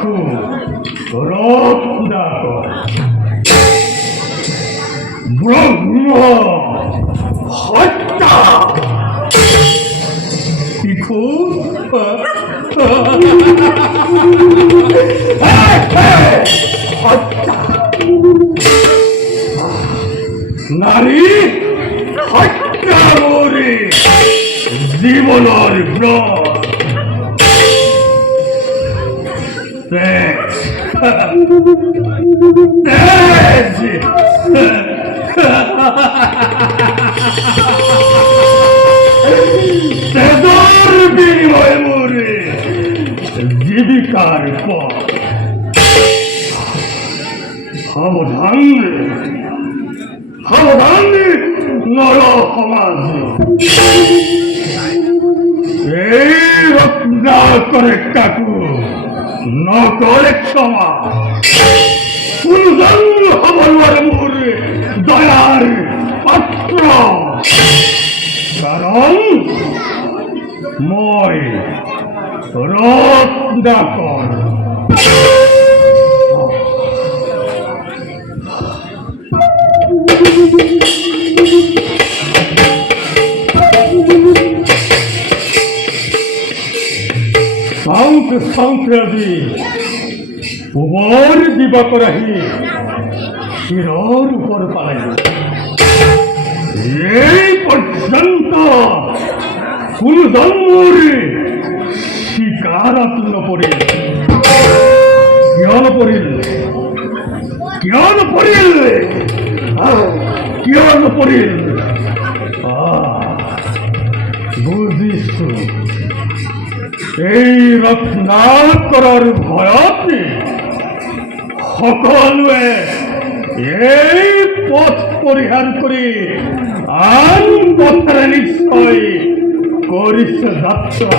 চক্ষু রত্নাকর ব্রহ্ম হত্যা শিখু হত্যা নারী হত্যা করে জীবনের ব্রত বিনিময়ে মরে জীবিকার পর সাবধান নর সমাজ এই রত্নাকরে কাকু নকরে ক্ষমা পুনজন্ম হবার মোরে দয়ার পাত্র কারণ মই রত্নাকর সংক্রাদি উপর দিবাকরাহি শিরর উপর পালাই এই পর্যন্ত কোন জন্মর শিকারাতুল পড়িল জ্ঞান পড়িল বুঝিস এই রত্নাকরের ভয়তে সকলে এই পথ পরিহার করে আন পথের নিশ্চয় করিস যাত্রা